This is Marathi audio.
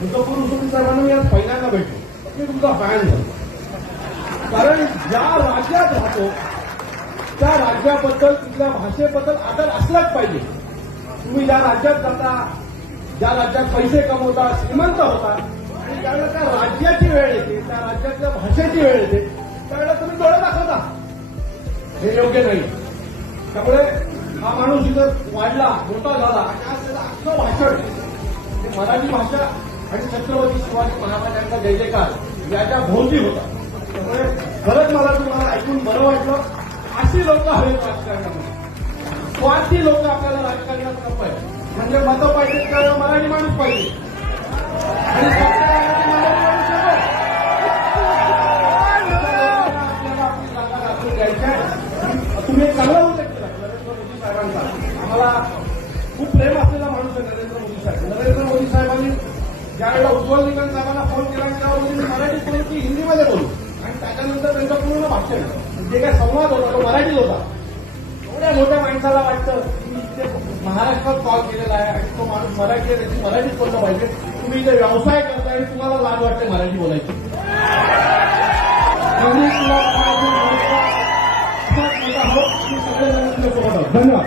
मुझफ्फरपुर साहेबांना मी आज पहिल्यांदा भेटलो. मी तुमचा फॅन झालो. कारण ज्या राज्यात राहतो त्या राज्याबद्दल तिथल्या भाषेबद्दल आदर असलाच पाहिजे. तुम्ही ज्या राज्यात जाता, ज्या राज्यात पैसे कमवता, श्रीमंत होता आणि ज्यावेळेला त्या राज्याची वेळ येते, त्या राज्यातल्या भाषेची वेळ येते, त्यावेळेला तुम्ही डोळे दाखवता. हे योग्य नाही. त्यामुळे हा माणूस इथं वाढला, मोठा झाला आणि आज त्याचं अख्खं भाषण मराठी भाषा आणि छत्रपती शिवाजी महाराजांचा जय जयकार याच्या भोवती होता. त्यामुळे खरंच मला तुम्हाला ऐकून बरं वाटलं. अशी लोक हवेत राजकारणामध्ये. स्वार्थी लोक आपल्याला राजकारणात नको आहे. म्हणजे मतं पाहिजे त्यावेळेला मराठी माणूस पाहिजे आणि मराठी माणूस नको. आपल्याला आपली जागा राखून द्यायची आहे. तुम्ही एक चांगला उल्लेख केला नरेंद्र मोदी साहेबांचा. आम्हाला खूप प्रेम असलेला माणूस आहे नरेंद्र मोदी साहेब. नरेंद्र मोदी साहेबांनी ज्यावेळेला उज्ज्वल निकम साहेबांना फोन केला त्यावेळेला मी मराठीत बोलू की हिंदीमध्ये बोलू आणि त्याच्यानंतर त्यांचं पूर्ण भाषण जे काय संवाद होता तो मराठीत होता. एवढ्या मोठ्या माणसाला वाटतं की इथे महाराष्ट्रात कॉल केलेला आहे आणि तो माणूस मराठी आहे त्याची मराठीत बोललं पाहिजे. तुम्ही इथे व्यवसाय करताय आणि तुम्हाला लाज वाटते मराठी बोलायची. सगळेजण धन्यवाद.